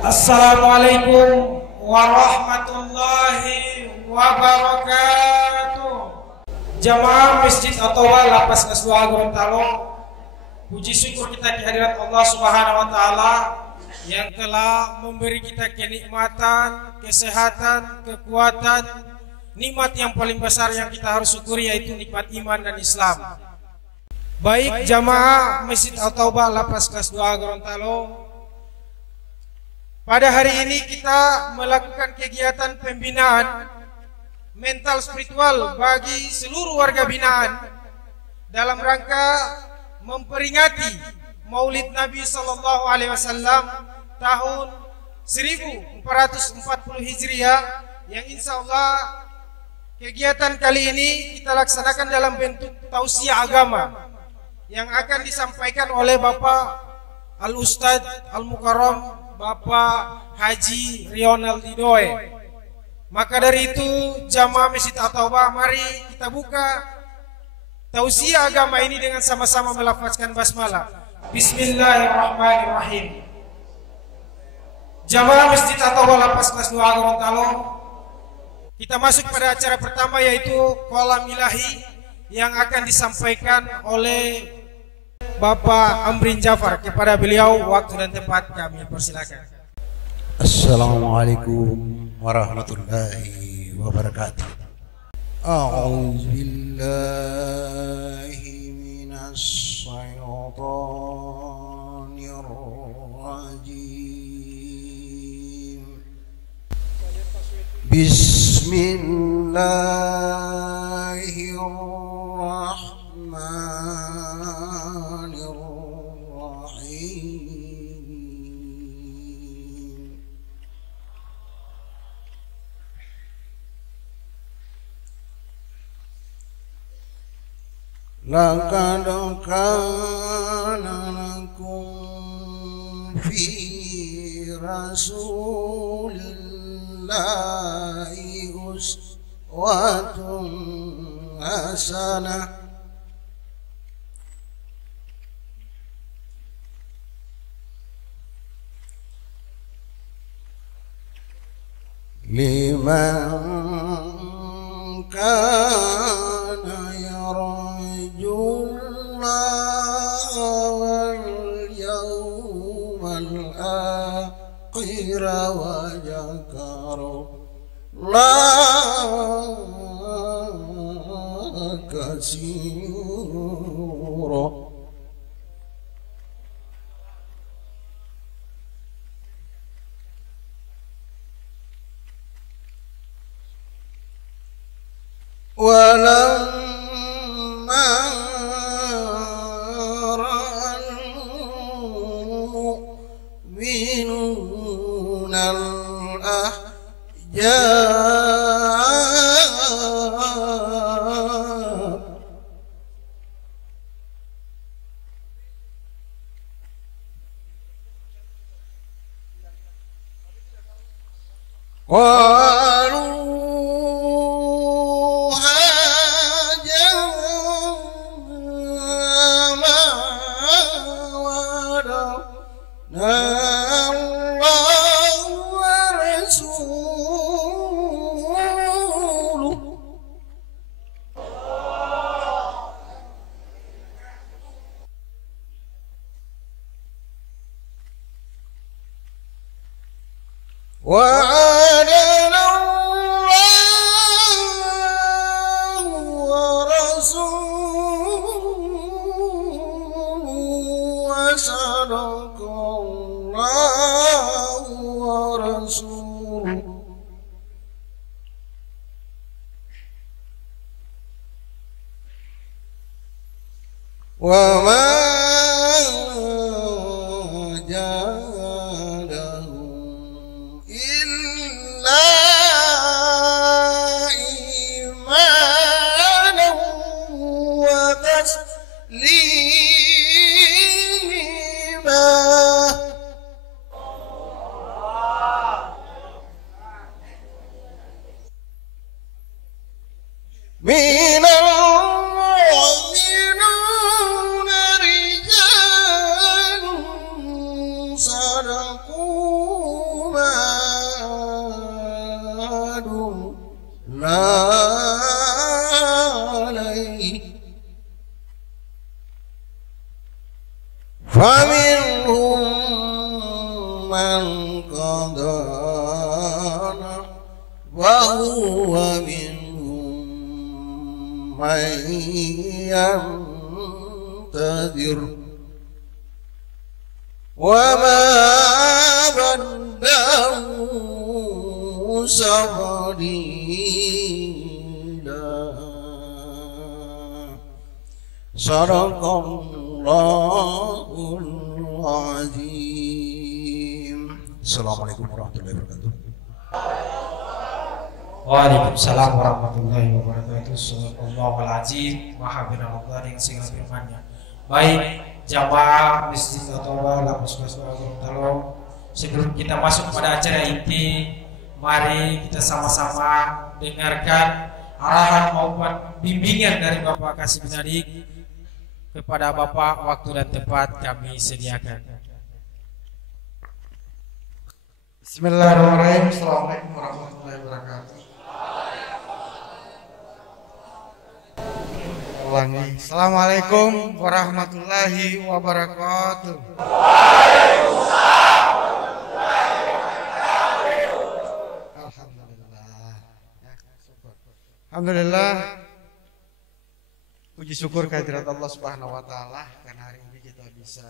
Assalamualaikum warahmatullahi wabarakatuh. Jamaah Masjid At-Tawbah Lapas Kelas 2 Gorontalo, puji syukur kita kehadirat Allah Subhanahu wa taala yang telah memberi kita kenikmatan, kesehatan, kekuatan, nikmat yang paling besar yang kita harus syukuri, yaitu nikmat iman dan Islam. Baik jamaah Masjid At-Tawbah Lapas Kelas 2 Gorontalo, pada hari ini kita melakukan kegiatan pembinaan mental spiritual bagi seluruh warga binaan dalam rangka memperingati Maulid Nabi Sallallahu Alaihi Wasallam tahun 1440 Hijriah, yang insya Allah kegiatan kali ini kita laksanakan dalam bentuk tausiah agama yang akan disampaikan oleh Bapak Al-Ustadz Al-Mukarram Bapak Haji Rionald Didoe. Maka dari itu jamaah Masjid At-Tawbah, mari kita buka tausiah agama ini dengan sama-sama melafazkan basmalah. Bismillahirrahmanirrahim. Jamaah Masjid At-Tawbah Lapas Kelas 2 Gorontalo, kita masuk pada acara pertama, yaitu Qalam Ilahi yang akan disampaikan oleh Bapak Amrin Jafar. Kepada beliau waktu dan tempat kami persilakan. Assalamualaikum warahmatullahi wabarakatuh. A'udzu billahi minas syaitonir rajim. Laqad kana lakum fi rasulillahi uswatun hasanah liman kana kasira. Walamma ra'al mu'minuna al-ahzab qalu wa'adana Allahu wa rasuluhu wa sadaqallahu wa rasuluhu wa ma minal mu'minuna rijalun sadaqu عليه فمنهم من قضى وهو منهم من ينتظر وما بدلوا تبديلا صدق الله العظيم. Assalamualaikum warahmatullahi wabarakatuh. Waalaikumsalam warahmatullahi wabarakatuh. Subhanallahul azim, maha benar Allah dengan segala firman-Nya. Baik, jamaah Masjid At-Tawbah Lapas Gorontalo, sebelum kita masuk pada acara inti, mari kita sama-sama dengarkan arahan maupun bimbingan dari Bapak Kasih Binadik. Kepada Bapak, waktu dan tempat kami sediakan. Bismillahirrahmanirrahim. Assalamualaikum warahmatullahi wabarakatuh. Ulangi. Assalamualaikum warahmatullahi wabarakatuh. Alhamdulillah. Alhamdulillah. Puji syukur kehadirat Allah Subhanahu wa taala karena hari ini kita bisa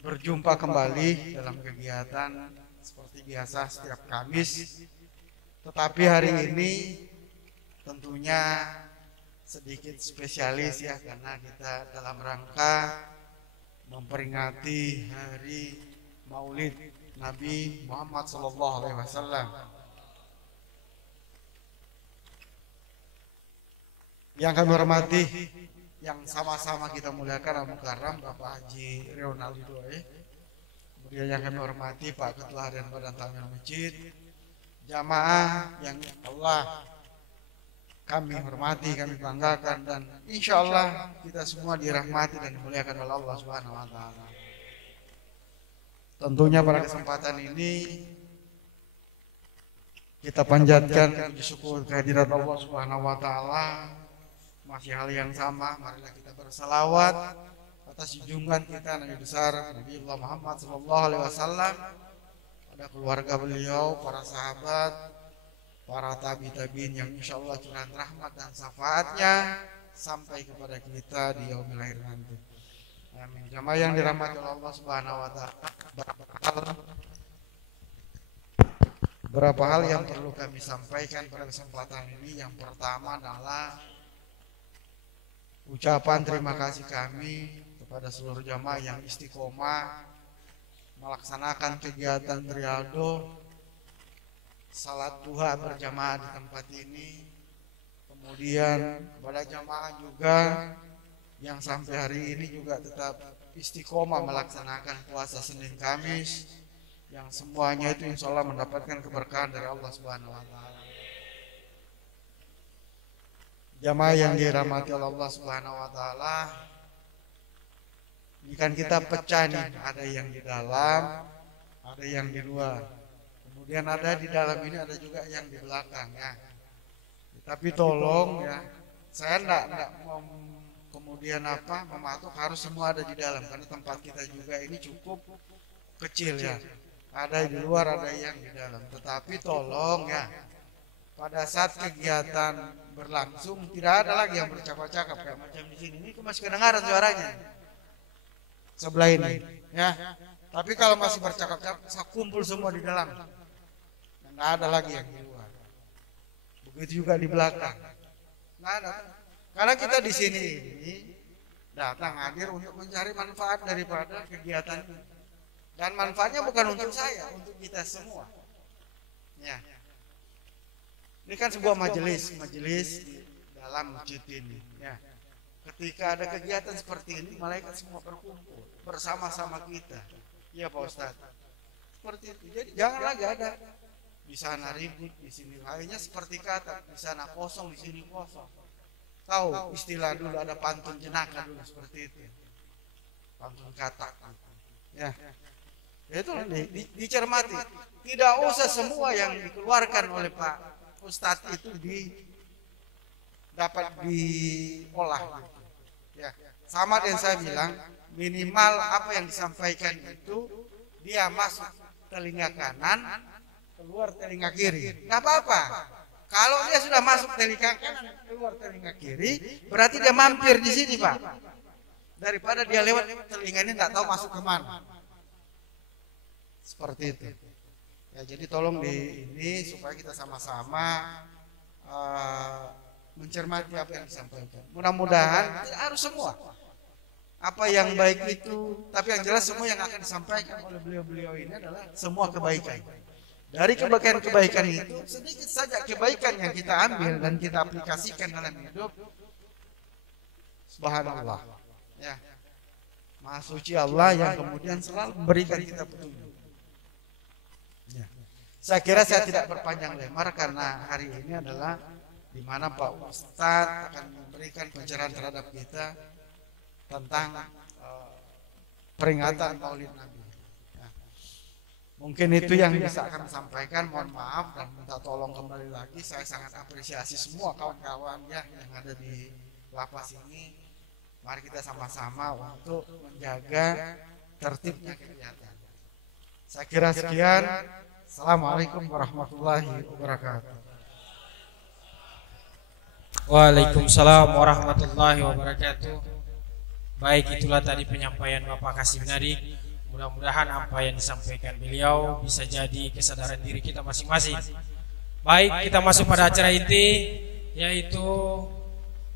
berjumpa kembali dalam kegiatan seperti biasa setiap Kamis. Tetapi hari ini tentunya sedikit spesialis ya, karena kita dalam rangka memperingati hari Maulid Nabi Muhammad SAW. Yang kami hormati, yang sama-sama kita muliakan Abu Karam Bapak Haji Ronaldo, kemudian yang kami hormati Pak Ketua Harian Badan Takmir Masjid, jamaah yang Allah kami hormati, kami banggakan, dan insya Allah kita semua dirahmati dan dimuliakan oleh Allah Subhanahu wa taala. Tentunya pada kesempatan ini kita panjatkan puji syukur kehadirat Allah Subhanahu wa taala. Masih hal yang sama, marilah kita bersalawat atas junjungan kita Nabi besar Nabi Muhammad SAW, pada keluarga beliau, para sahabat, para tabi'in yang insya Allah curahan rahmat dan syafaatnya sampai kepada kita di yaumil akhir nanti. Amin. Jamaah yang dirahmati oleh Allah Subhanahu wa taala, berapa hal yang perlu kami sampaikan pada kesempatan ini. Yang pertama adalah ucapan terima kasih kami kepada seluruh jamaah yang istiqomah melaksanakan kegiatan riyadhah salat duha berjamaah di tempat ini. Kemudian kepada jamaah juga yang sampai hari ini juga tetap istiqomah melaksanakan puasa Senin Kamis, yang semuanya itu insya Allah mendapatkan keberkahan dari Allah Subhanahu wa taala. Jamaah yang dirahmati oleh Allah Subhanahu wa taala, ini kan kita pecah nih, ada yang di dalam, ada yang di luar. Kemudian ada di dalam ini, ada juga yang di belakang ya. Tapi tolong ya, saya enggak kemudian mematok harus semua ada di dalam, karena tempat kita juga ini cukup kecil ya. Ada di luar, ada yang di dalam. Tetapi tolong ya, pada saat kegiatan berlangsung tidak ada lagi yang bercakap-cakap kayak macam di sini. Ini masih kedengaran suaranya sebelah ini ya. Tapi kalau masih bercakap-cakap, saya kumpul semua di dalam, nggak ada lagi yang di luar. Begitu juga di belakang, nggak ada. Karena kita di sini ini datang hadir untuk mencari manfaat daripada kegiatan ini, dan manfaatnya bukan untuk saya, untuk kita semua ya. Ini kan sebuah majelis di dalam masjid ini ya. Ketika ada kegiatan seperti ini, malaikat semua berkumpul bersama-sama kita. Ya Pak Ustadz, seperti itu. Jadi jangan lagi ada di sana ribut, di sini lainnya seperti kata, di sana kosong, di sini kosong. Tahu istilah dulu ada pantun jenaka dulu seperti itu. Pantun kata. Ya. Itu dicermati. Tidak usah semua yang dikeluarkan oleh Pak Ustadz itu dapat diolah gitu. Ya, sama dengan saya bilang, minimal apa yang disampaikan itu dia masuk telinga kanan, keluar telinga kiri. Nggak apa-apa. Kalau dia sudah masuk telinga kanan, keluar telinga kiri, berarti dia mampir di sini, Pak. Daripada dia lewat telinga ini nggak tahu masuk kemana. Seperti itu. Ya, jadi tolong di ini supaya kita sama-sama mencermati apa yang disampaikan. Mudah-mudahan harus semua. Apa yang baik itu, tapi yang jelas semua yang akan disampaikan oleh beliau-beliau ini adalah semua kebaikan. Dari kebaikan-kebaikan itu, sedikit saja kebaikan yang kita ambil dan kita aplikasikan dalam hidup. Subhanallah. Ya. Maha suci Allah yang kemudian selalu memberikan kita petunjuk. Ya. Saya kira saya tidak berpanjang lebar karena hari ini adalah di mana Pak Ustadz akan memberikan pencerahan terhadap kita tentang peringatan Maulid Nabi. Ya. Mungkin itu yang bisa kami sampaikan. Mohon maaf dan minta tolong kembali lagi. Saya sangat apresiasi semua kawan-kawan ya yang ada di lapas ini. Mari kita sama-sama untuk menjaga tertibnya kegiatan. Saya kira sekian. Assalamualaikum warahmatullahi wabarakatuh. Waalaikumsalam warahmatullahi wabarakatuh. Baik, itulah tadi penyampaian Bapak Kasim Nadik. Mudah-mudahan apa yang disampaikan beliau bisa jadi kesadaran diri kita masing-masing. Baik, kita masuk pada acara inti, yaitu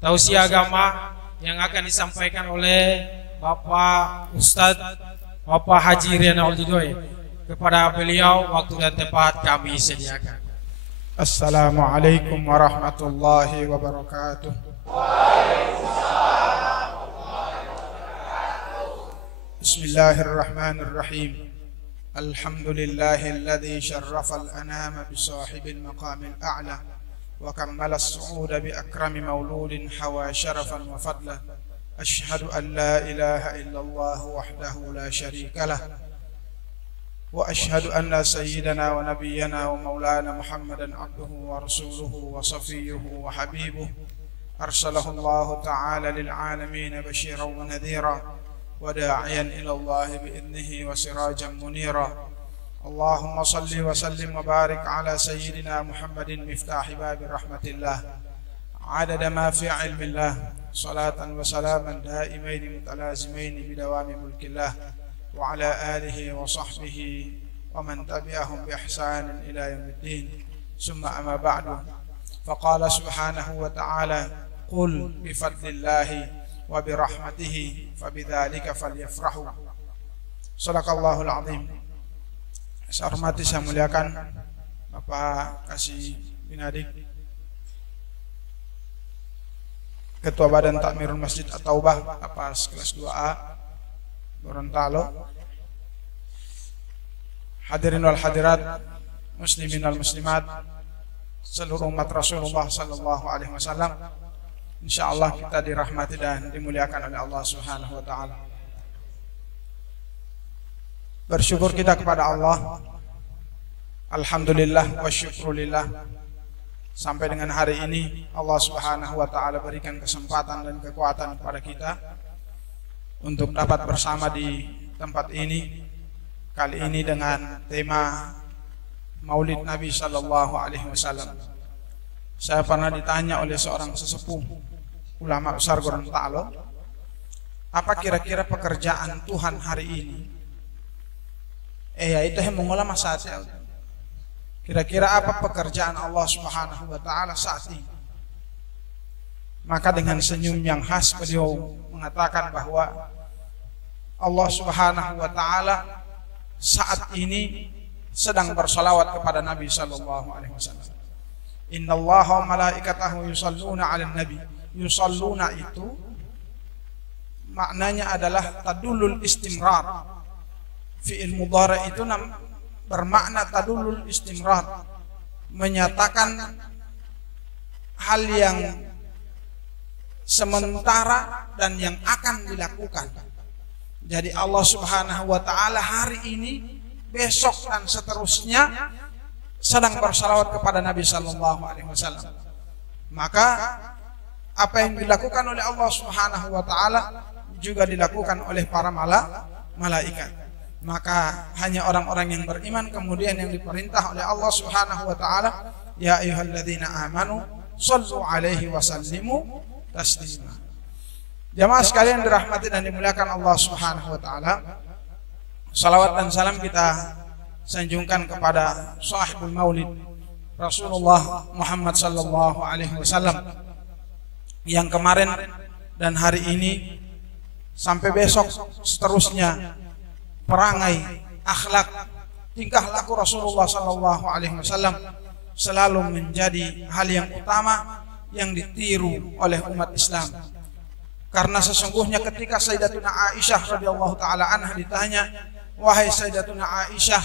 tausiah agama yang akan disampaikan oleh Bapak Ustadz Bapak Haji Riana Oldidoy. Kepada beliau waktu dan tempat kami sediakan. Assalamualaikum warahmatullahi wabarakatuh. Bismillahirrahmanirrahim. Alhamdulillahilladzi syarrafa al-anama bisahibin maqamil a'la wa kammala as-su'uda bi akrami mauludin hawa syarafan wa fadla. Ashhadu an la ilaha illallah wahdahu la syarika lah. وأشهد أن سيدنا ونبينا ومولانا محمدا عبده ورسوله وصفيه وحبيبه أرسله الله تعالى للعالمين بشيرا ونذيرا وداعيا إلى الله بإذنه وسراجا منيرا. اللهم صل وسلم وبارك على سيدنا محمد مفتاح باب رحمة الله عدد ما في علم الله صلاة وسلاما دائمين متلازمين بدوام ملك الله وعلى آله وصحبه ومن تبعهم بإحسان إلى يوم الدين. ثم أما بعد، فقال سبحانه وتعالى: قل بفضل الله وبرحمته فبذلك فليفرحوا. Sadaqallahul azim. Saya hormati, saya muliakan Bapak Kasih Binadik, Ketua Badan Takmirul Masjid At-Taubah Lapas kelas 2A Gorontalo, hadirin wal hadirat, muslimin wal muslimat, seluruh umat Rasulullah sallallahu alaihi wasallam. Insyaallah kita dirahmati dan dimuliakan oleh Allah Subhanahu wa taala. Bersyukur kita kepada Allah. Alhamdulillah wa syukrulillah. Sampai dengan hari ini Allah Subhanahu wa taala berikan kesempatan dan kekuatan kepada kita untuk dapat bersama di tempat ini, kali ini dengan tema Maulid Nabi Sallallahu Alaihi Wasallam. Saya pernah ditanya oleh seorang sesepuh ulama besar Gorontalo, apa kira-kira pekerjaan Tuhan hari ini? Ya itu yang mengulama saatnya. Kira-kira apa pekerjaan Allah Subhanahu Wa Taala saat ini? Maka dengan senyum yang khas beliau mengatakan bahwa Allah Subhanahu wa taala saat ini sedang bersalawat kepada Nabi sallallahu alaihi wasallam. Innallaha wa malaikatahu yusalluna 'alan nabi. Yusalluna itu maknanya adalah tadulul istimrar. Fi'il mudhari itu bermakna tadulul istimrar, menyatakan hal yang sementara dan yang akan dilakukan. Jadi Allah Subhanahu wa taala hari ini, besok dan seterusnya sedang bersalawat kepada Nabi sallallahu alaihi wasallam. Maka apa yang dilakukan oleh Allah Subhanahu wa taala juga dilakukan oleh para malaikat. Maka hanya orang-orang yang beriman kemudian yang diperintah oleh Allah Subhanahu wa taala, ya ayyuhalladzina amanu shallu alaihi wa sallimu taslima. Jamaah sekalian dirahmati dan dimuliakan Allah Subhanahu wa taala. Salawat dan salam kita sanjungkan kepada sahibul maulid Rasulullah Muhammad sallallahu alaihi wasallam yang kemarin dan hari ini sampai besok seterusnya perangai, akhlak, tingkah laku Rasulullah sallallahu alaihi wasallam selalu menjadi hal yang utama yang ditiru oleh umat Islam. Karena sesungguhnya ketika Sayyidatuna Aisyah radhiyallahu taala anha ditanya, wahai Sayyidatuna Aisyah,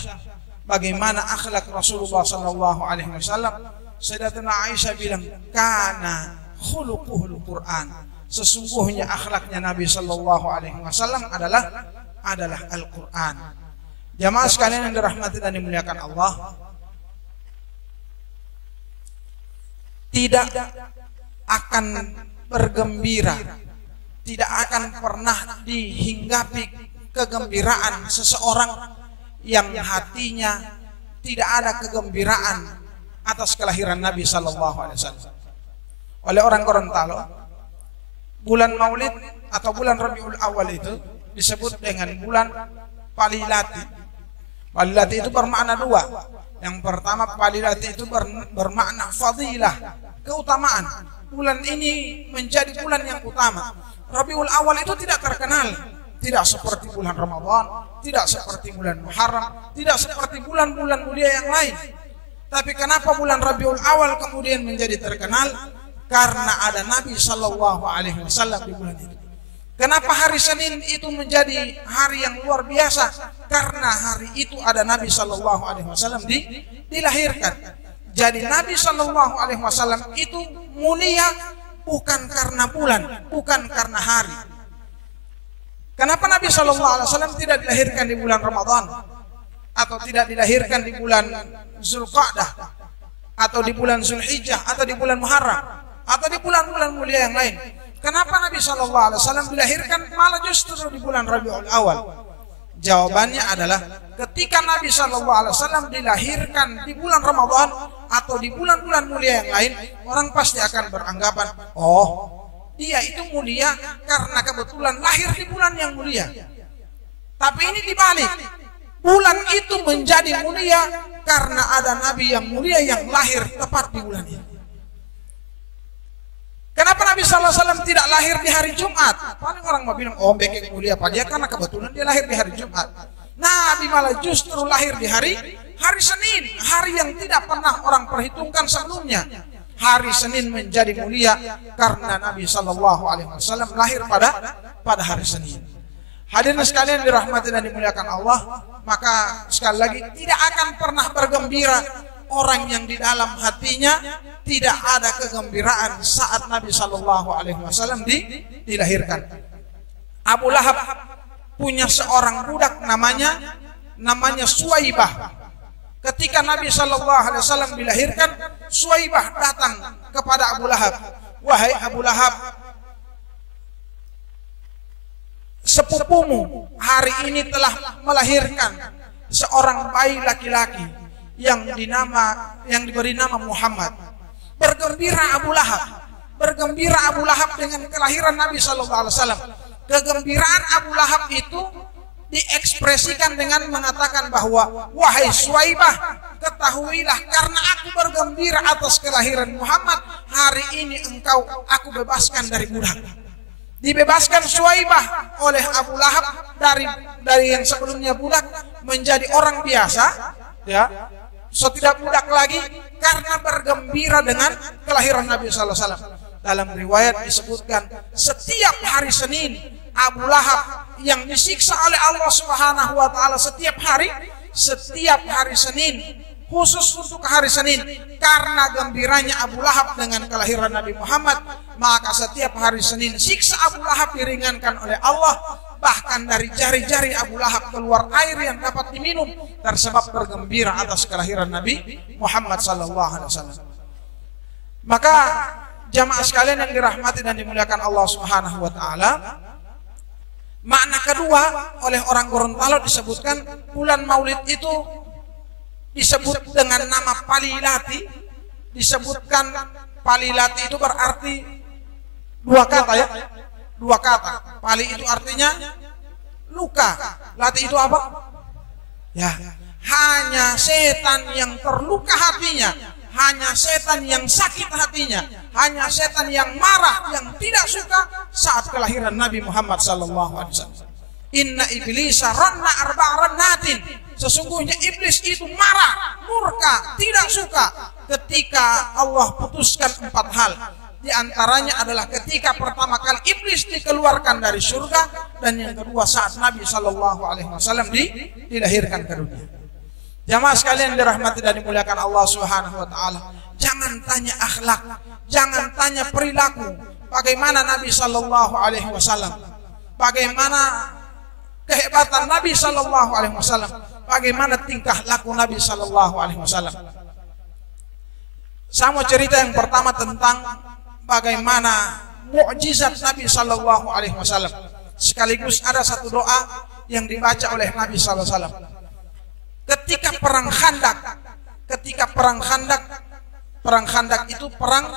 bagaimana akhlak Rasulullah sallallahu alaihi wasallam? Sayyidatuna Aisyah bilang, kana khuluquhul Quran. Sesungguhnya akhlaknya Nabi sallallahu alaihi wasallam adalah Al-Quran. Jamaah sekalian yang dirahmati dan dimuliakan Allah, tidak akan bergembira, tidak akan pernah dihinggapi kegembiraan seseorang yang hatinya tidak ada kegembiraan atas kelahiran Nabi sallallahu alaihi wasallam. Oleh orang Gorontalo, bulan Maulid atau bulan Rabiul Awal itu disebut dengan bulan Palilati. Palilati itu bermakna dua. Yang pertama, Palilati itu bermakna fadilah, keutamaan. Bulan ini menjadi bulan yang utama. Rabiul Awal itu tidak terkenal, tidak seperti bulan Ramadan, tidak seperti bulan Muharram, tidak seperti bulan-bulan mulia yang lain. Tapi kenapa bulan Rabiul Awal kemudian menjadi terkenal? Karena ada Nabi sallallahu alaihi wasallam di bulan itu. Kenapa hari Senin itu menjadi hari yang luar biasa? Karena hari itu ada Nabi sallallahu alaihi wasallam dilahirkan. Jadi Nabi sallallahu alaihi wasallam itu mulia bukan karena bulan, bukan karena hari. Kenapa Nabi sallallahu alaihi wasallam tidak dilahirkan di bulan Ramadan atau tidak dilahirkan di bulan Zulqa'dah atau di bulan Zulhijjah atau di bulan Muharram atau di bulan-bulan mulia yang lain? Kenapa Nabi sallallahu alaihi wasallam dilahirkan malah justru di bulan Rabiul Awal? Jawabannya adalah ketika Nabi sallallahu alaihi wasallam dilahirkan di bulan Ramadan atau di bulan-bulan mulia yang lain, orang pasti akan beranggapan, oh, dia itu mulia karena kebetulan lahir di bulan yang mulia. Tapi ini dibalik. Bulan itu menjadi mulia karena ada Nabi yang mulia yang lahir tepat di bulan ini. Kenapa Nabi sallallahu alaihi wasallam tidak lahir di hari Jumat? Paling orang mau bilang, oh, bekek mulia Pak, dia karena kebetulan dia lahir di hari Jumat. Nabi malah justru lahir di hari Senin, hari yang tidak pernah orang perhitungkan sebelumnya. Hari Senin menjadi mulia karena Nabi sallallahu alaihi wasallam lahir pada hari Senin. Hadirin sekalian dirahmati dan dimuliakan Allah, maka sekali lagi tidak akan pernah bergembira orang yang di dalam hatinya tidak ada kegembiraan saat Nabi sallallahu alaihi wasallam dilahirkan. Abu Lahab punya seorang budak namanya Suwaibah. Ketika Nabi sallallahu alaihi wasallam dilahirkan, Suwaibah datang kepada Abu Lahab. Wahai Abu Lahab, sepupumu hari ini telah melahirkan seorang bayi laki-laki yang diberi nama Muhammad. Bergembira Abu Lahab dengan kelahiran Nabi sallallahu alaihi wasallam. Kegembiraan Abu Lahab itu diekspresikan dengan mengatakan bahwa, wahai Suwaibah, ketahuilah karena aku bergembira atas kelahiran Muhammad, hari ini aku bebaskan dari budak. Dibebaskan Suwaibah oleh Abu Lahab dari yang sebelumnya budak menjadi orang biasa, ya, tidak budak lagi karena bergembira dengan kelahiran Nabi sallallahu alaihi wasallam. Dalam riwayat disebutkan setiap hari Senin Abu Lahab yang disiksa oleh Allah Subhanahu wa taala setiap hari Senin, khusus untuk hari Senin, karena gembiranya Abu Lahab dengan kelahiran Nabi Muhammad, maka setiap hari Senin siksa Abu Lahab diringankan oleh Allah. Bahkan dari jari-jari Abu Lahab keluar air yang dapat diminum tersebab bergembira atas kelahiran Nabi Muhammad sallallahu alaihi wasallam. Maka Jamaah sekalian yang dirahmati dan dimuliakan Allah Subhanahu wa taala, makna kedua oleh orang Gorontalo disebutkan bulan Maulid itu disebut dengan nama Palilati. Disebutkan Palilati itu berarti dua kata ya. Dua kata. Pali itu artinya luka. Lati itu apa? Ya, hanya setan yang terluka hatinya, hanya setan yang sakit hatinya, hanya setan yang marah, yang tidak suka saat kelahiran Nabi Muhammad sallallahu alaihi wasallam. Inna iblisa ranna arba'a rannatin. Sesungguhnya iblis itu marah, murka, tidak suka ketika Allah putuskan 4 hal. Di antaranya adalah ketika pertama kali iblis dikeluarkan dari surga, dan yang kedua saat Nabi sallallahu alaihi wasallam dilahirkan ke dunia. Jamaah sekalian dirahmati dan dimuliakan Allah Subhanahu wa taala, jangan tanya akhlak, jangan tanya perilaku, bagaimana Nabi sallallahu alaihi wasallam, bagaimana kehebatan Nabi sallallahu alaihi wasallam, bagaimana tingkah laku Nabi sallallahu alaihi wasallam. Saya mau cerita yang pertama tentang bagaimana mukjizat Nabi sallallahu alaihi wasallam. Sekaligus ada satu doa yang dibaca oleh Nabi sallallahu alaihi wasallam. Ketika perang Khandak itu perang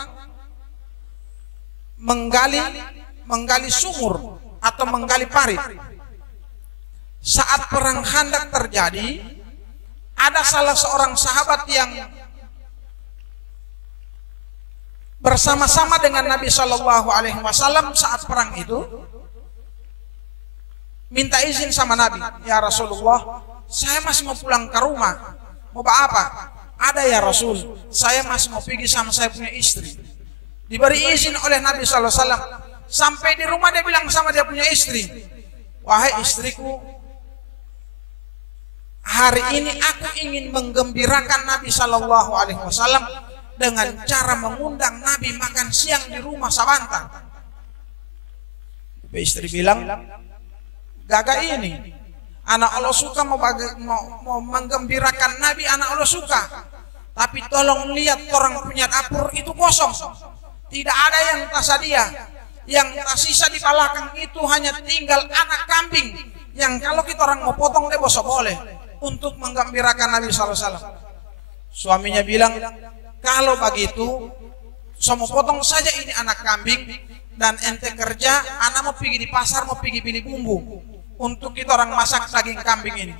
menggali sumur atau menggali parit. Saat perang Khandak terjadi, ada salah seorang sahabat yang bersama-sama dengan Nabi Shallallahu Alaihi Wasallam saat perang itu minta izin sama Nabi, ya Rasulullah, saya masih mau pulang ke rumah, mau apa? Ada ya Rasul, saya masih mau pergi sama saya punya istri. Diberi izin oleh Nabi Shallallahu Alaihi Wasallam. Sampai di rumah dia bilang sama dia punya istri, wahai istriku, hari ini aku ingin menggembirakan Nabi Shallallahu Alaihi Wasallam dengan cara mengundang Nabi makan siang di rumah Sabantang. Istri bilang, gagal ini, anak Allah suka mau menggembirakan Nabi, anak Allah suka. Tapi tolong lihat orang punya dapur itu kosong, tidak ada yang tersedia. Yang tersisa di belakang itu hanya tinggal anak kambing yang kalau kita orang mau potong dia bosok boleh untuk menggembirakan Nabi SAW. Suaminya bilang, kalau begitu, saya mau potong saja ini anak kambing dan ente kerja, anak mau pergi di pasar, mau pergi beli bumbu untuk kita orang masak daging kambing ini.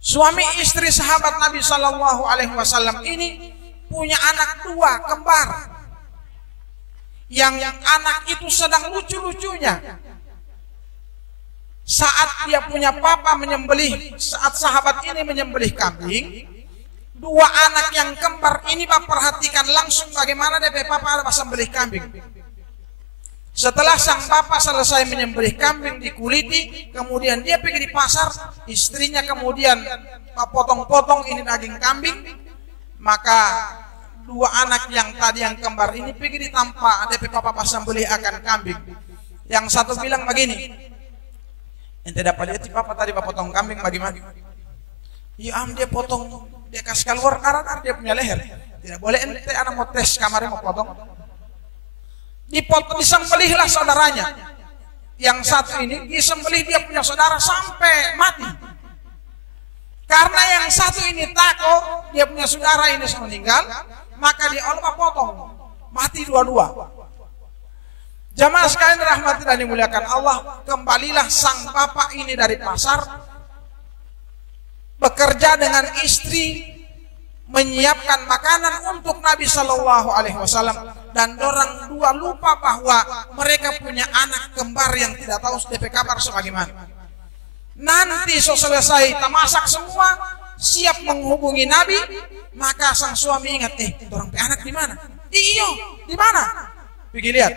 Suami istri sahabat Nabi Shallallahu Alaihi Wasallam ini punya anak 2 kembar, yang anak itu sedang lucu-lucunya. Saat dia punya papa menyembelih, saat sahabat ini menyembelih kambing, 2 anak yang kembar ini perhatikan langsung bagaimana dia papa ada sembelih kambing. Setelah sang papa selesai menyembelih kambing, dikuliti, kemudian dia pergi di pasar, istrinya kemudian potong-potong ini daging kambing, maka 2 anak yang tadi yang kembar ini pergi ditampak ada papa sembelih akan kambing. Yang satu bilang begini, ente dapat lihat papa tadi potong kambing bagaimana? Ya dia potong, dia kasih keluar karena dia punya leher. Tidak boleh ente anak mau tes kamarnya mau potong. Dipotong, disembelihlah saudaranya. Yang satu ini disembelih dia punya saudara sampai mati. Karena yang satu ini takut dia punya saudara ini meninggal, maka dia Allah potong, mati dua-dua. Jamaah sekalian rahmati dan dimuliakan Allah, kembalilah sang bapak ini dari pasar, bekerja dengan istri, menyiapkan makanan untuk Nabi Shallallahu Alaihi Wasallam, dan orang 2 lupa bahwa mereka punya anak kembar yang tidak tahu DP kabar sebagaimana. Nanti selesai masak semua, siap menghubungi Nabi, maka sang suami ingat, orang anak di mana? Iyo, di mana? Pergi lihat.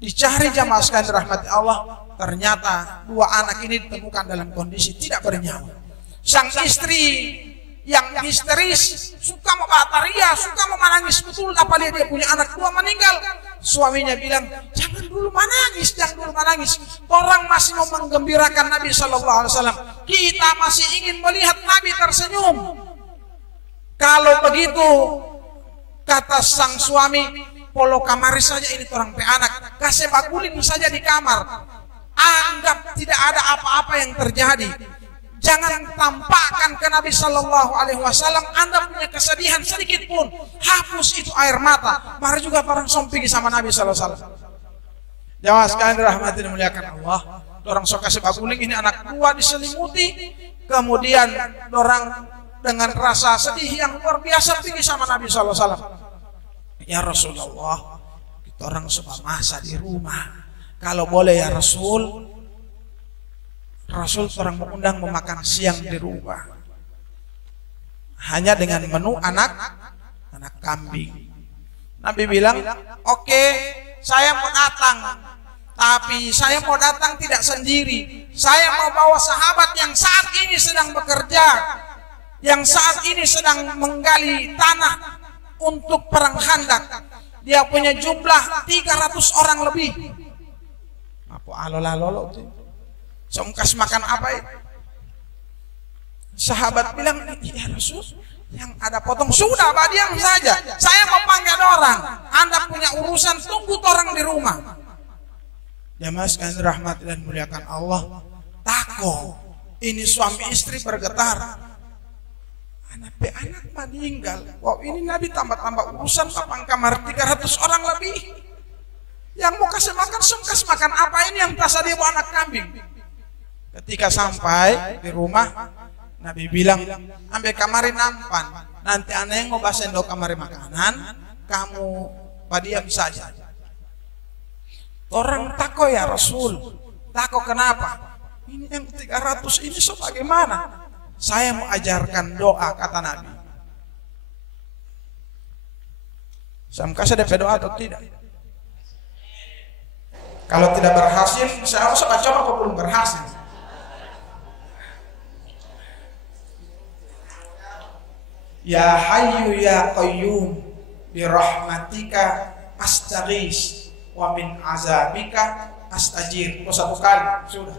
Dicari jamaah sekalian rahmati Allah, ternyata 2 anak ini ditemukan dalam kondisi tidak bernyawa. Sang istri yang histeris, suka mau bataria, suka mau menangis betul, apalagi dia punya anak 2 meninggal. Suaminya bilang, jangan dulu menangis, jangan dulu menangis. Orang masih mau menggembirakan Nabi Shallallahu Alaihi Wasallam. Kita masih ingin melihat Nabi tersenyum. Kalau begitu, Kata sang suami, polo kamari saja ini orang pe anak, kasih baguling saja di kamar. Anggap tidak ada apa-apa yang terjadi. Jangan tampakkan ke Nabi Sallallahu Alaihi Wasallam Anda punya kesedihan sedikit pun. Hapus itu air mata. Mari juga orang sompigi sama Nabi Sallallahu Alaihi Wasallam. Jamaah sekalian dirahmati dan dimuliakan Allah. Orang sok kasih baguling ini anak dua diselimuti. Kemudian orang dengan rasa sedih yang luar biasa pergi sama Nabi Sallallahu Alaihi Wasallam. Ya Rasulullah, kita orang semua masa di rumah. Kalau boleh ya Rasul orang mengundang memakan siang di rumah. Hanya dengan menu anak kambing. Nabi bilang, oke, saya mau datang. Tapi saya mau datang tidak sendiri. Saya mau bawa sahabat yang saat ini sedang bekerja, yang saat ini sedang menggali tanah untuk perang Khandak. Dia punya jumlah 300 orang lebih. Apa alolo tuh? Songkas makan apa itu? Sahabat bilang, ya Rasul, yang ada potong sudah, diam saja. Saya mau panggil orang. Anda punya urusan, tunggu orang di rumah. Jamaah sekalian rahmat dan muliakan Allah. Tako, ini suami istri bergetar. Anak meninggal. Wow, ini Nabi tambah-tambah urusan lapang kamar 300 orang lebih. Yang mau kasih makan, songkas makan apa ini yang tak dia bawa anak kambing. Ketika sampai di rumah, Nabi bilang, ambil kamari nampan. Nanti aneh mau sendok kamari makanan, kamu padiam saja. Orang tako ya Rasul. Tako kenapa? Ini yang 300 ini so bagaimana? Saya mau ajarkan doa, kata Nabi. Samkas ada doa atau tidak? Kalau tidak berhasil, saya harus coba kok belum berhasil. Ya Hayyu ya Qayyum bi rahmatika astaghis wa min azabika astajir. Satu kali sudah.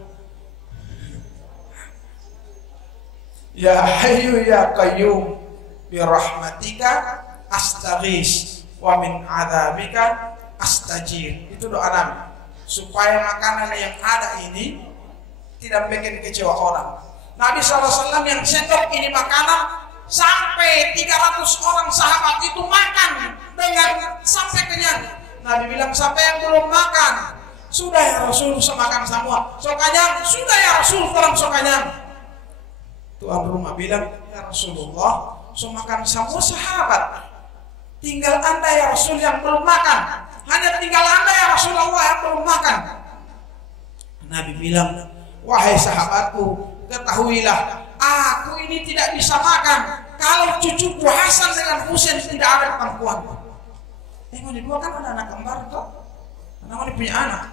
Ya Hayyu ya Qayyum bi rahmatika astaghis wa min azabika astajir. Itu doa Nabi supaya makanan yang ada ini tidak bikin kecewa orang. Nabi SAW yang sendok ini makanan sampai 300 orang sahabat itu makan dengan sampai kenyang. Nabi bilang, siapa yang belum makan? Sudah ya Rasul, semakan semua. Sokanya, sudah ya Rasul, orang sokanya. Tuan rumah bilang, ya Rasulullah, semakan semua sahabat. Tinggal Anda ya Rasul yang belum makan. Hanya tinggal Anda ya Rasulullah yang belum makan. Nabi bilang, wahai sahabatku, ketahuilah, aku ini tidak bisa makan kalau cucuku Hasan dengan Husain tidak ada perempuan. Mau dua kan ada anak kembar toh, anak mau punya anak.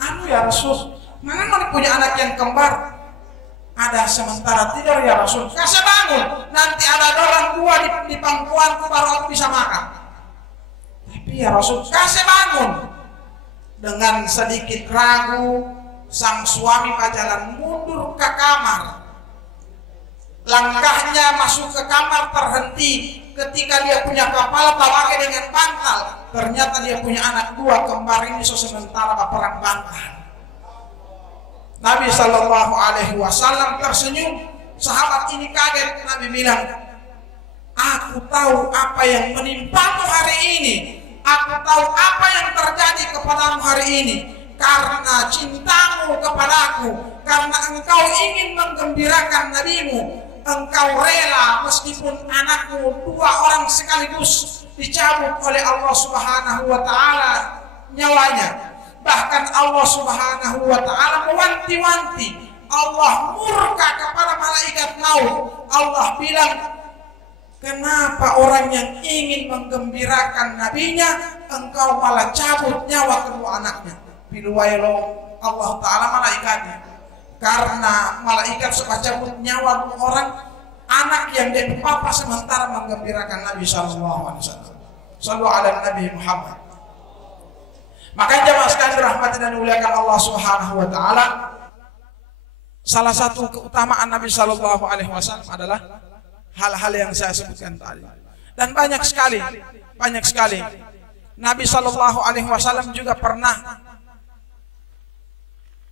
Anu ya Rasul, mana mau punya anak yang kembar? Ada sementara tidur ya Rasul. Kasih bangun, nanti ada orang tua di pangkuanku baru aku bisa makan. Tapi ya Rasul, kasih bangun. Dengan sedikit ragu, sang suami berjalan mundur ke kamar. Langkahnya masuk ke kamar terhenti ketika dia punya kepala pakai dengan bantal. Ternyata dia punya anak dua kembar ini sementara perang bantal. Nabi Sallallahu Alaihi Wasallam tersenyum. Sahabat ini kaget. Nabi bilang, aku tahu apa yang menimpamu hari ini. Aku tahu apa yang terjadi kepadamu hari ini. Karena cintamu kepadaku, karena engkau ingin menggembirakan nabimu, engkau rela meskipun anakmu dua orang sekaligus dicabut oleh Allah Subhanahu wa taala nyawanya. Bahkan Allah Subhanahu wa taala mewanti-wanti, Allah murka kepada malaikat maut. Allah bilang, kenapa orang yang ingin menggembirakan nabinya engkau malah cabut nyawa kedua anaknya? Biluwailo Allah Ta'ala malaikatnya. Karena malaikat suka cabut nyawa orang anak yang dari papa sementara menggembirakan Nabi Sallallahu Alaihi Wasallam. Sallu ala Nabi Muhammad. Maka jamaah sekalian dirahmati dan dimuliakan Allah Subhanahu Wa Ta'ala, salah satu keutamaan Nabi Sallallahu Alaihi Wasallam adalah hal-hal yang saya sebutkan tadi. Dan banyak sekali. Nabi Shallallahu Alaihi Wasallam juga pernah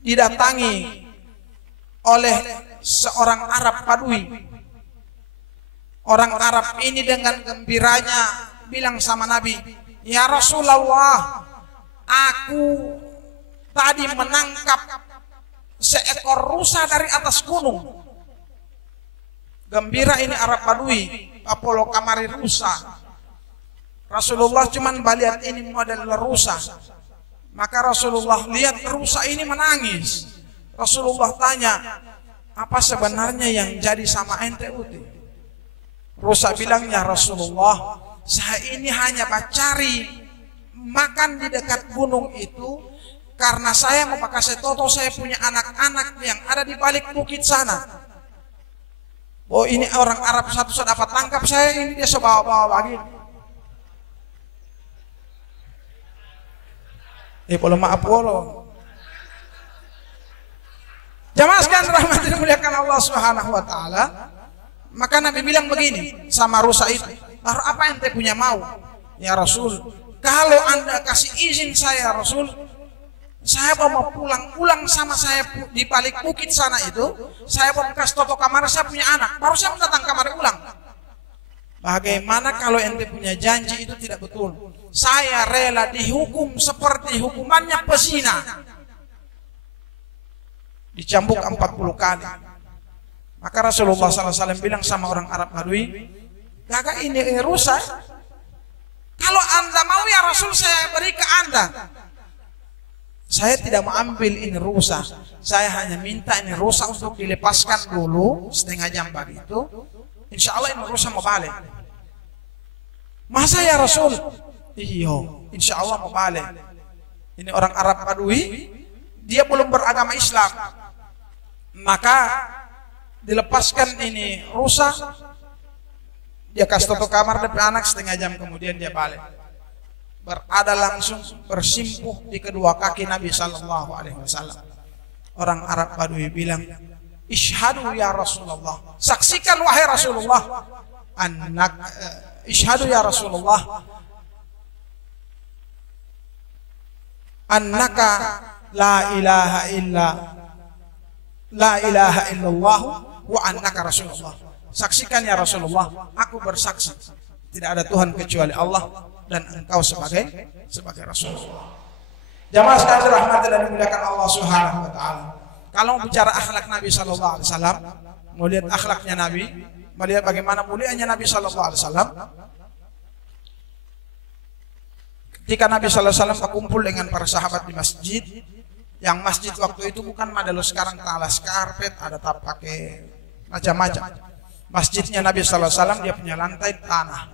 didatangi oleh seorang Arab Badui. Orang Arab ini dengan gembiranya bilang sama Nabi, "Ya Rasulullah, aku tadi menangkap seekor rusa dari atas gunung." Gembira ini Arab Badui, Apollo kamari rusa. Rasulullah cuman lihat ini model rusa. Maka Rasulullah lihat rusa ini menangis. Rasulullah tanya, "Apa sebenarnya yang jadi sama ente uti?" Rusa bilang, "Ya Rasulullah, saya ini hanya mencari makan di dekat gunung itu karena saya mau pakai setoto, saya punya anak-anak yang ada di balik bukit sana. Oh, ini orang Arab satu dapat tangkap saya, ini dia sebawa-bawa begini." Belum maaf polo. Jamaah sekalian rahmat dimuliakan Allah Subhanahu wa taala. Maka Nabi bilang begini sama rusa itu, "Lalu apa ente punya mau?" "Ya Rasul, kalau Anda kasih izin saya Rasul, saya mau pulang sama saya di balik bukit sana itu, saya mau kasih toto kamar, saya punya anak, baru saya datang kamar ulang." "Bagaimana kalau ente punya janji itu tidak betul? Saya rela dihukum seperti hukumannya pezina, dicambuk 40 kali." Maka Rasulullah SAW bilang sama orang Arab Badui, "Kakak ini rusa. Kalau Anda mau ya Rasul, saya beri ke Anda. Saya tidak mau ambil ini rusa. Saya hanya minta ini rusa untuk dilepaskan dulu setengah jam begitu. Insya Allah ini rusa mau balik." "Masa ya Rasul?" "Iyo, insya Allah mau balik." Ini orang Arab Badui, dia belum beragama Islam. Maka dilepaskan ini rusa, dia kasih toto kamar depan anak, setengah jam kemudian dia balik. Berada langsung bersimpuh di kedua kaki Nabi Sallallahu Alaihi Wasallam. Orang Arab Badui bilang, "Ishhadu ya Rasulullah, saksikan wahai Rasulullah, ishhadu ya Rasulullah, annaka la ilaha illallah wa annaka Rasulullah." Saksikan ya Rasulullah, aku bersaksi tidak ada Tuhan kecuali Allah dan engkau sebagai Rasulullah. Jamaah sekalian rahmat dan dimuliakan Allah Subhanahu wa taala. Kalau bicara akhlak Nabi sallallahu alaihi wasallam, mau lihat akhlaknya Nabi, melihat bagaimana mulianya Nabi sallallahu alaihi wasallam. Ketika Nabi sallallahu alaihi wasallam berkumpul dengan para sahabat di masjid, yang masjid waktu itu bukan model sekarang alas karpet, ada tak pakai macam-macam. Masjidnya Nabi sallallahu alaihi wasallam dia punya lantai tanah.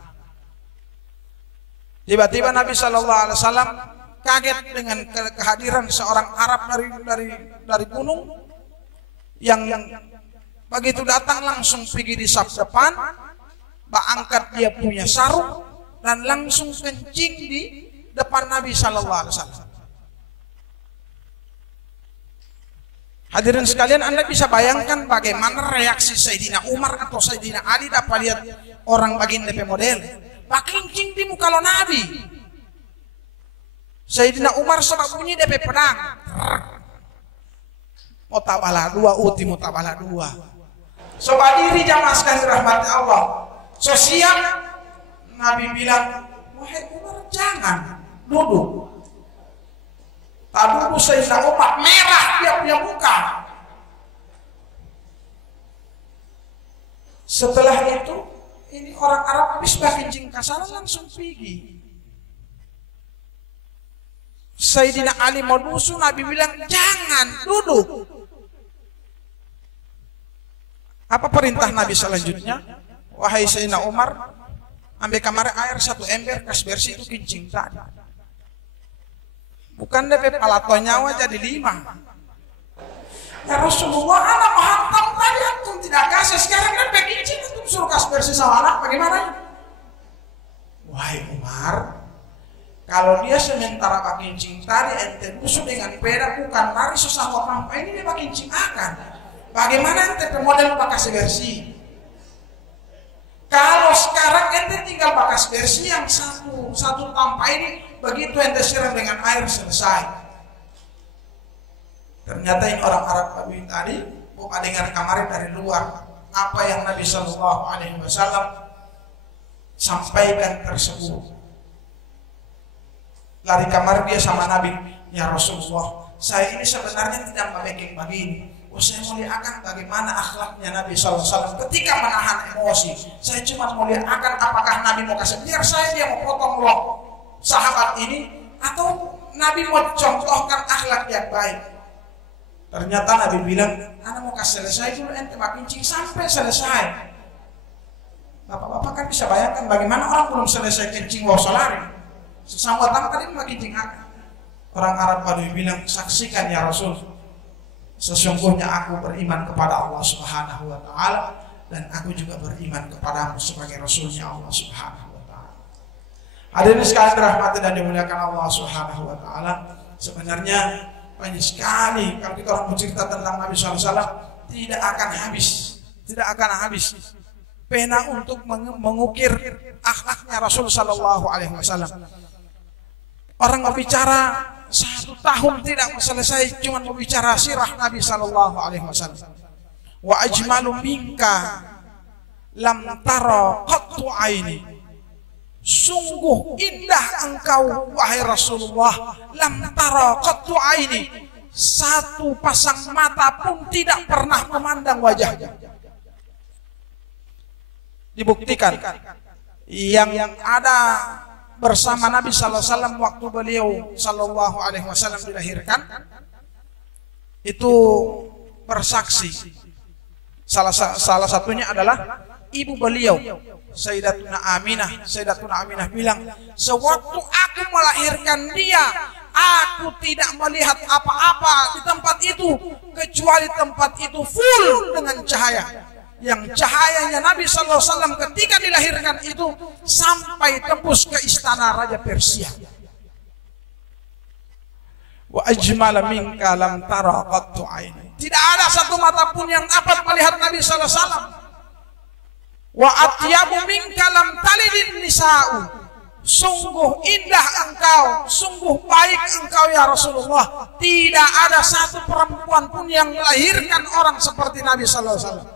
Tiba-tiba Nabi sallallahu alaihi wasallam kaget dengan kehadiran seorang Arab dari gunung yang begitu datang langsung pergi di saf depan, angkat dia punya sarung dan langsung kencing di depan Nabi sallallahu alaihi wasallam. Hadirin sekalian, Anda bisa bayangkan bagaimana reaksi Sayyidina Umar atau Sayyidina Ali dapat lihat orang bagian DP model kencing di muka lo Nabi. Sayyidina Umar sebab bunyi DP pedang, mutabala dua uti mutabala dua. Sobat diri jamaah sekalian rahmat Allah. Sosial Nabi bilang, "Wahai Umar, jangan duduk." Duduk Sayyidina Umar merah dia punya muka. Setelah itu ini orang Arab habis kencing kasar langsung pergi. Sayyidina Ali mau dusu, Nabi bilang jangan duduk. Apa perintah Nabi selanjutnya? Wahai Sayyidina Umar, ambil kamar air 1 ember, kas bersih itu kencing tadi. Bukan DP palato nyawa jadi 5. Ya Rasulullah, anak menghantam tadi antum tidak kasih, sekarang DP kencing antum suruh kas bersih sama anak, bagaimana? Wahai Umar, kalau dia sementara pakai kencing tadi ente busuk dengan peda bukan lari susah orang, ini dia pakai kencing akan. Bagaimana ente model pakai bersih? Kalau sekarang ente tinggal bakas bersih yang satu tanpa ini, begitu ente siram dengan air selesai. Ternyata ini orang Arab Badui tadi bukan dengar kemarin dari luar apa yang Nabi Shallallahu Alaihi Wasallam sampaikan tersebut. Lari kamar dia sama Nabi, ya Rasulullah, saya ini sebenarnya tidak memikir begini. Saya muliakan bagaimana akhlaknya Nabi SAW ketika menahan emosi. Saya cuma muliakan apakah Nabi mau kasih biar saya dia mau potong loh sahabat ini, atau Nabi mau contohkan akhlak yang baik. Ternyata Nabi bilang, Anda mau kasih selesai dulu, ente makin kencing sampai selesai. Bapak-bapak kan bisa bayangkan bagaimana orang belum selesai kencing mau lari. Sesama tamu tadi makin kencing akan. Orang Arab Badui bilang, saksikan ya Rasul, sesungguhnya aku beriman kepada Allah Subhanahu wa Ta'ala, dan aku juga beriman kepadamu sebagai Rasulnya Allah Subhanahu wa Ta'ala. Hadirin sekalian dirahmati dan dimuliakan Allah Subhanahu wa Ta'ala, sebenarnya banyak sekali kalau kita orang bercerita tentang Nabi SAW, tidak akan habis pena untuk mengukir akhlaknya Rasul Sallallahu Alaihi Wasallam. Orang berbicara 1 tahun tidak selesai cuma berbicara sirah Nabi Sallallahu Alaihi Wasallam. Wa ajmalu minka lam tara qattu aini. Sungguh indah engkau wahai Rasulullah, lam tara qattu aini. Satu pasang mata pun tidak pernah memandang wajahnya. Dibuktikan yang ada bersama Nabi Sallallahu Alaihi Wasallam waktu beliau Sallallahu Alaihi Wasallam dilahirkan itu bersaksi. Salah satunya adalah ibu beliau Sayyidatuna Aminah bilang, sewaktu aku melahirkan dia, aku tidak melihat apa-apa di tempat itu kecuali tempat itu full dengan cahaya. Yang cahayanya Nabi Sallallahu Alaihi Wasallam ketika dilahirkan itu sampai tembus ke istana Raja Persia. Wa ajmala minka lam tara qattu aini. Tidak ada satu mata pun yang dapat melihat Nabi Sallallahu Alaihi Wasallam. Wa atyabu minka lam talidin nisa'u. Sungguh indah engkau, sungguh baik engkau ya Rasulullah. Tidak ada satu perempuan pun yang melahirkan orang seperti Nabi Sallallahu Alaihi Wasallam.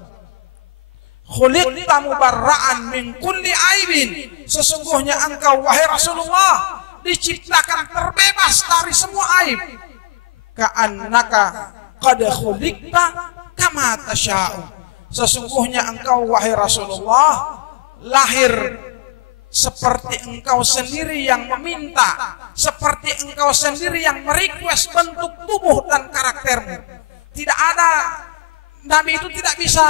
Khuliqta mubarra'an min kulli aibin. Sesungguhnya engkau wahai Rasulullah diciptakan terbebas dari semua aib. Ka'annaka qad khuliqta kama tasya'u. Sesungguhnya engkau wahai Rasulullah lahir seperti engkau sendiri yang meminta, seperti engkau sendiri yang merequest bentuk tubuh dan karaktermu. Tidak ada, Nabi itu tidak bisa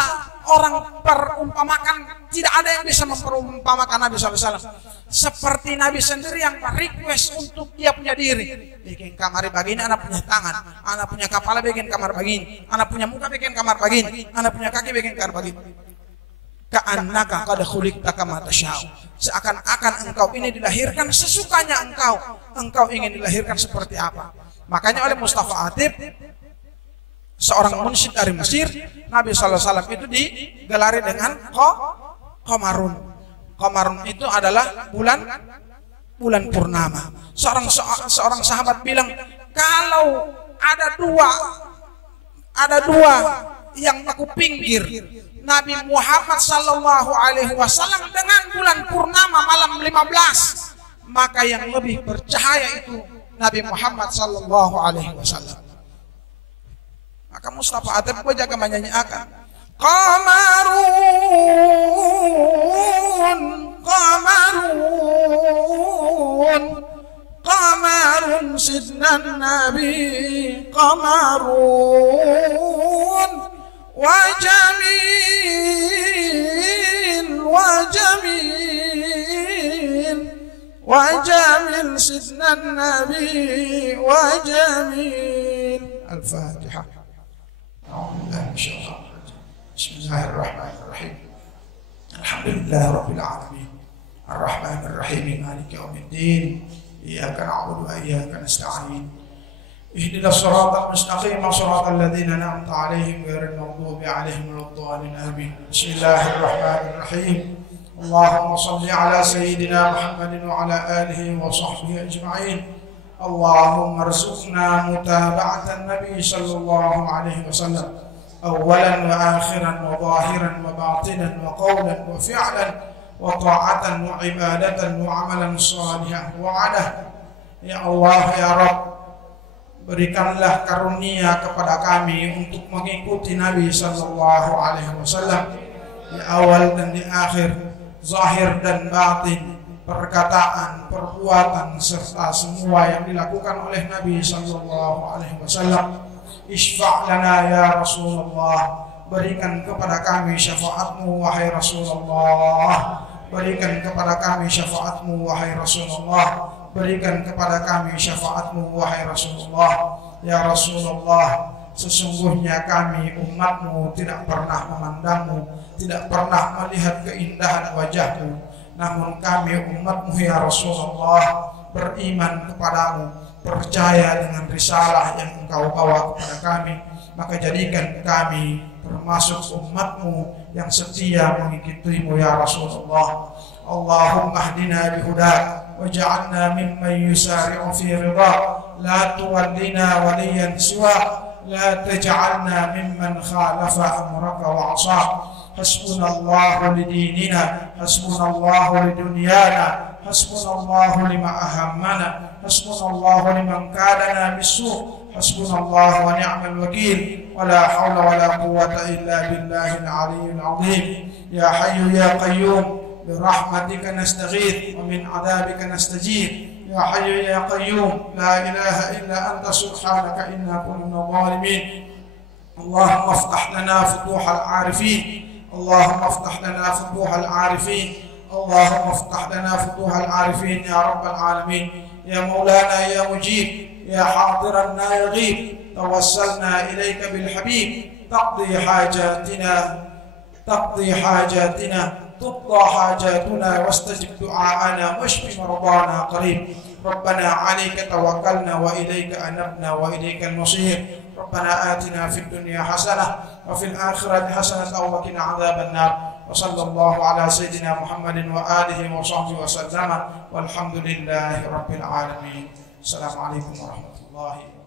orang perumpamakan, tidak ada yang bisa memperumpamakan Nabi SAW. Seperti Nabi sendiri yang merequest untuk dia punya diri. Bikin kamar begini, anak punya tangan, anak punya kepala, bikin kamar begini, anak punya muka, bikin kamar begini, anak punya kaki, bikin kamar begini. Ka'annaka qad khuliqta kama tasya'u. Seakan-akan engkau ini dilahirkan sesukanya engkau ingin dilahirkan seperti apa. Makanya oleh Mustafa Atib, seorang munsyid dari Mesir, Nabi SAW itu digelari dengan Qamarun. Qamarun itu adalah bulan purnama. Seorang sahabat bilang, kalau ada dua yang aku pinggir, Nabi Muhammad Sallallahu Alaihi Wasallam dengan bulan purnama malam 15, maka yang lebih bercahaya itu Nabi Muhammad Sallallahu Alaihi Wasallam. Maka Mustafa Atib gue jaga menyanyiakan Qamarun sidnan Nabi Qamarun wa jamil sidnan Nabi wa jamil. Al-Fatihah. Bismillahirrahmanirrahim. Alhamdulillahirabbil alamin. Arrahmanir rahim. Maliki yaumiddin. Iyyaka na'budu wa iyyaka nasta'in. Ihdinas siratal mustaqim, siratal ladzina an'amta 'alaihim ghairil maghdubi 'alaihim waladdallin. Amin. Bismillahirrahmanirrahim. اللهم صل على سيدنا محمد وعلى آله وصحبه أجمعين. اللهم ارزقنا متابعة النبي صلى الله عليه وسلم أولا وآخرا وظاهرا وباطنا وقولا وفعلا وطاعة وعبادة وعملا صالحا وعده. Ya Allah, ya Rabb, berikanlah karunia kepada kami untuk mengikuti Nabi sallallahu alaihi wasallam di awal dan di akhir, zahir dan batin, perkataan, perbuatan serta semua yang dilakukan oleh Nabi sallallahu alaihi wasallam. Isfa' lana ya Rasulullah, berikan kepada kami syafaatmu wahai Rasulullah. Berikan kepada kami syafaatmu wahai Rasulullah. Berikan kepada kami syafaatmu wahai Rasulullah. Ya Rasulullah, sesungguhnya kami umatmu tidak pernah memandangmu, tidak pernah melihat keindahan wajahmu. Namun kami umatmu ya Rasulullah beriman kepadamu, percaya dengan risalah yang engkau bawa kepada kami. Maka jadikan kami termasuk umatmu yang setia mengikutimu ya Rasulullah. Allahumma hdina bihudak waj'alna mimman yusari'u fi ridhak, la tuwallina waliyan siwa, la taj'alna mimman khalafa amraka wa 'asak. Hasbunallahu lidinina, hasbunallahu lidunyana, hasbunallahu lima ahammana, hasbunallahu liman kadana bisu', hasbunallahu wa ni'mal wakil, wa la hawla wa la quwwata illa billahil aliyyil azim. Ya hayyu ya qayyum, birahmatika nastaghith wa min 'adzabika nastajib. Ya hayyu ya qayyum, la ilaha illa anta subhanaka inna kunna zalimin. Allahumma iftah lana futuhal 'arifin, Allahumma iftah lana futuhal 'arifin, Allahumma iftah lana futuhal 'arifin ya rabbal alamin. Ya maulana ya mujib, يا حاضرا لا يغيب، توسلنا إليك بالحبيب، تقضي حاجاتنا تقضى حاجاتنا واستجب دعاءنا واشف مرضانا قريب. ربنا عليك توكلنا وإليك أنبنا وإليك المصير. ربنا آتنا في الدنيا حسنة وفي الآخرة حسنة وقنا عذاب النار. وصلى الله على سيدنا محمد وآله وصحبه وسلم والحمد لله رب العالمين. Assalamualaikum warahmatullahi wabarakatuh.